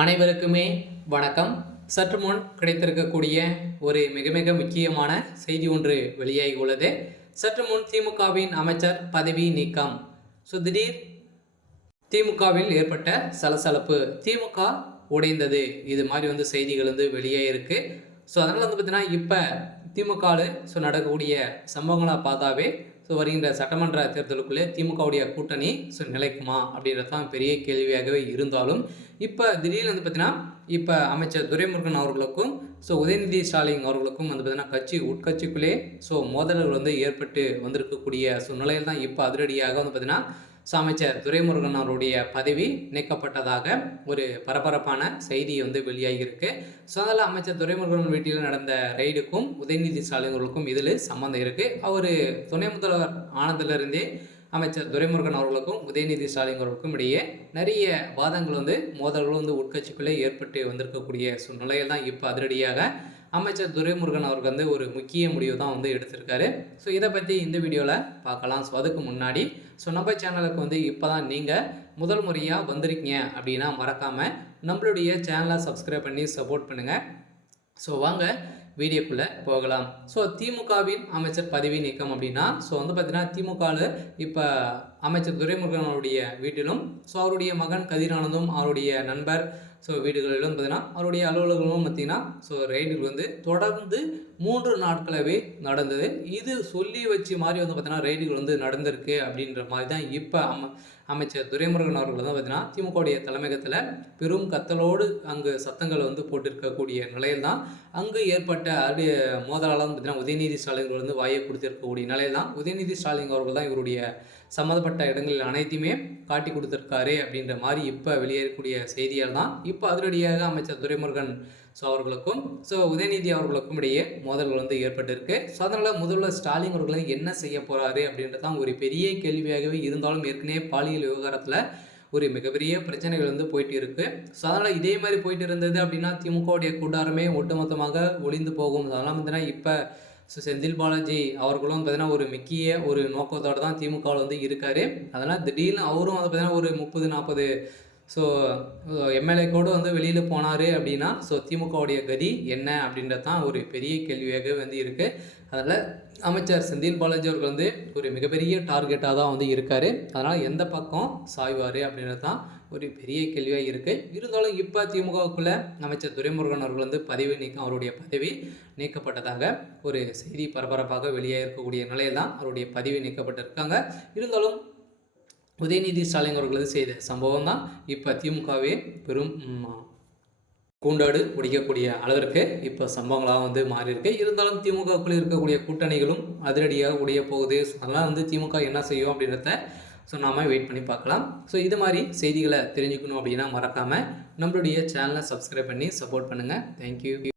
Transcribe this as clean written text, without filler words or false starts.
அனைவருக்குமே வணக்கம். சற்று முன் கிடைத்திருக்கக்கூடிய ஒரு மிக மிக முக்கியமான செய்தி ஒன்று வெளியாகி உள்ளது. சற்று முன் திமுகவின் அமைச்சர் பதவி நீக்கம். திடீர் திமுகவில் ஏற்பட்ட சலசலப்பு, திமுக உடைந்தது, இது மாதிரி செய்திகள் வெளியாகிருக்கு. அதனால் பார்த்தீங்கன்னா இப்போ திமுகவில் நடக்கக்கூடிய நடக்கக்கூடிய பார்த்தாவே வருகின்ற சட்டமன்ற தேர்தலுக்குள்ளே திமுகவுடைய கூட்டணி நிலைக்குமா அப்படின்றது தான் பெரிய கேள்வியாகவே இருந்தாலும், இப்போ திடீர்னு பார்த்தீங்கன்னா இப்போ அமைச்சர் துரைமுருகன் அவர்களுக்கும் உதயநிதி ஸ்டாலின் அவர்களுக்கும் பார்த்தீங்கன்னா உட்கட்சிக்குள்ளே மோதல்கள் ஏற்பட்டு வந்திருக்கக்கூடிய நிலையில் தான் இப்போ அதிரடியாக பார்த்தீங்கன்னா அமைச்சர் துரைமுருகன் அவருடைய பதவி நீக்கப்பட்டதாக ஒரு பரபரப்பான செய்தி வெளியாகியிருக்கு. அதில் அமைச்சர் துரைமுருகன் வீட்டில் நடந்த ரெய்டுக்கும் உதயநிதி ஸ்டாலின் அவர்களுக்கும் இதில் சம்மந்தம் இருக்குது. அவர் துணை முதல்வர் ஆனதிலிருந்தே அமைச்சர் துரைமுருகன் அவர்களுக்கும் உதயநிதி ஸ்டாலின் அவர்களுக்கும் இடையே நிறைய வாதங்கள் மோதல்கள் உட்கட்சிக்குள்ளே ஏற்பட்டு வந்திருக்கக்கூடிய சூழ்நிலையில் தான் இப்போ அதிரடியாக அமைச்சர் துரைமுருகன் அவருக்கு ஒரு முக்கிய முடிவு தான் எடுத்திருக்காரு. இதை பற்றி இந்த வீடியோவில் பார்க்கலாம். அதுக்கு முன்னாடி நம்ம சேனலுக்கு இப்போ தான் நீங்கள் முதல் முறையாக வந்திருக்கீங்க அப்படின்னா மறக்காமல் நம்மளுடைய சேனலை சப்ஸ்கிரைப் பண்ணி சப்போர்ட் பண்ணுங்கள். வாங்க வீடியோக்குள்ளே போகலாம். திமுகவின் அமைச்சர் பதவி நீக்கம் அப்படின்னா பார்த்தீங்கன்னா திமுகவில் இப்போ அமைச்சர் துரைமுருகன் அவருடைய வீட்டிலும் அவருடைய மகன் கதிரானந்தும் அவருடைய நண்பர் வீடுகளிலும் பார்த்தீங்கன்னா அவருடைய அலுவலகங்களும் பார்த்தீங்கன்னா ரெய்டுகள் தொடர்ந்து 3 நாட்களாகவே நடந்தது. இது சொல்லி வச்சு மாதிரி பார்த்தீங்கன்னா ரெய்டுகள் நடந்திருக்கு அப்படின்ற மாதிரி தான் இப்போ அமைச்சர் துரைமுருகன் அவர்கள் தான் பார்த்தீங்கன்னா திமுகவுடைய தலைமையகத்தில் பெரும் கத்தலோடு அங்கு சத்தங்கள் போட்டிருக்கக்கூடிய நிலையில் தான் அங்கு ஏற்பட்ட மோதலால் பார்த்தீங்கன்னா உதயநிதி ஸ்டாலின் வாயை கொடுத்திருக்கக்கூடிய நிலையில் தான் உதயநிதி ஸ்டாலின் அவர்கள் தான் இவருடைய சம்மந்தப்பட்ட இடங்களில் அனைத்தையுமே காட்டி கொடுத்துருக்காரு அப்படின்ற மாதிரி இப்போ வெளியேறக்கூடிய செய்தியால் தான் இப்போ அதிரடியாக அமைச்சர் துரைமுருகன் அவர்களுக்கும் உதயநிதி அவர்களுக்கும் இடையே மோதல்கள் ஏற்பட்டிருக்கு. அதனால் முதல்வர் ஸ்டாலின் அவர்கள் என்ன செய்ய போகிறாரு அப்படின்றது தான் ஒரு பெரிய கேள்வியாகவே இருந்தாலும் ஏற்கனவே பாலியல் விவகாரத்தில் ஒரு மிகப்பெரிய பிரச்சனைகள் போயிட்டு இருக்கு. அதனால் இதே மாதிரி போயிட்டு இருந்தது அப்படின்னா திமுகவுடைய கூட்டாரமே ஒட்டுமொத்தமாக ஒளிந்து போகும். அதெல்லாம் பார்த்தீங்கன்னா இப்போ செந்தில் பாலாஜி அவர்களும் பார்த்தீங்கன்னா ஒரு முக்கிய ஒரு நோக்கத்தோடு தான் திமுகவில் இருக்கார். அதனால் திடீர்னு அவரும் பார்த்தீங்கன்னா ஒரு 30-40 எம்எல்ஏ கூட வெளியில் போனார் அப்படின்னா திமுகவுடைய கதி என்ன அப்படின்றது தான் ஒரு பெரிய கேள்வியாக இருக்குது. அதில் அமைச்சர் செந்தில் பாலாஜி அவர்கள் ஒரு மிகப்பெரிய டார்கெட்டாக தான் இருக்கார். அதனால் எந்த பக்கம் சாய்வார் அப்படின்றது தான் ஒரு பெரிய கேள்வியாக இருக்குது. இருந்தாலும் இப்போ திமுகவுக்குள்ளே அமைச்சர் துரைமுருகன் அவர்கள் பதவி நீக்கம், அவருடைய பதவி நீக்கப்பட்டதாக ஒரு செய்தி பரபரப்பாக வெளியாக இருக்கக்கூடிய நிலையில் தான் அவருடைய பதவி நீக்கப்பட்டிருக்காங்க. இருந்தாலும் உதயநிதி ஸ்டாலின் அவர்களது செய்த சம்பவம் தான் இப்போ திமுகவே பெரும் கூண்டாடு உடைக்கக்கூடிய அளவிற்கு இப்போ சம்பவங்களாக மாறியிருக்கு. இருந்தாலும் திமுகக்குள்ளே இருக்கக்கூடிய கூட்டணிகளும் அதிரடியாக உடைய போகுது. அதெல்லாம் திமுக என்ன செய்யும் அப்படின்றத நாம் வெயிட் பண்ணி பார்க்கலாம். இது மாதிரி செய்திகளை தெரிஞ்சுக்கணும் அப்படின்னா மறக்காமல் நம்மளுடைய சேனலை சப்ஸ்கிரைப் பண்ணி சப்போர்ட் பண்ணுங்கள். தேங்க்யூ.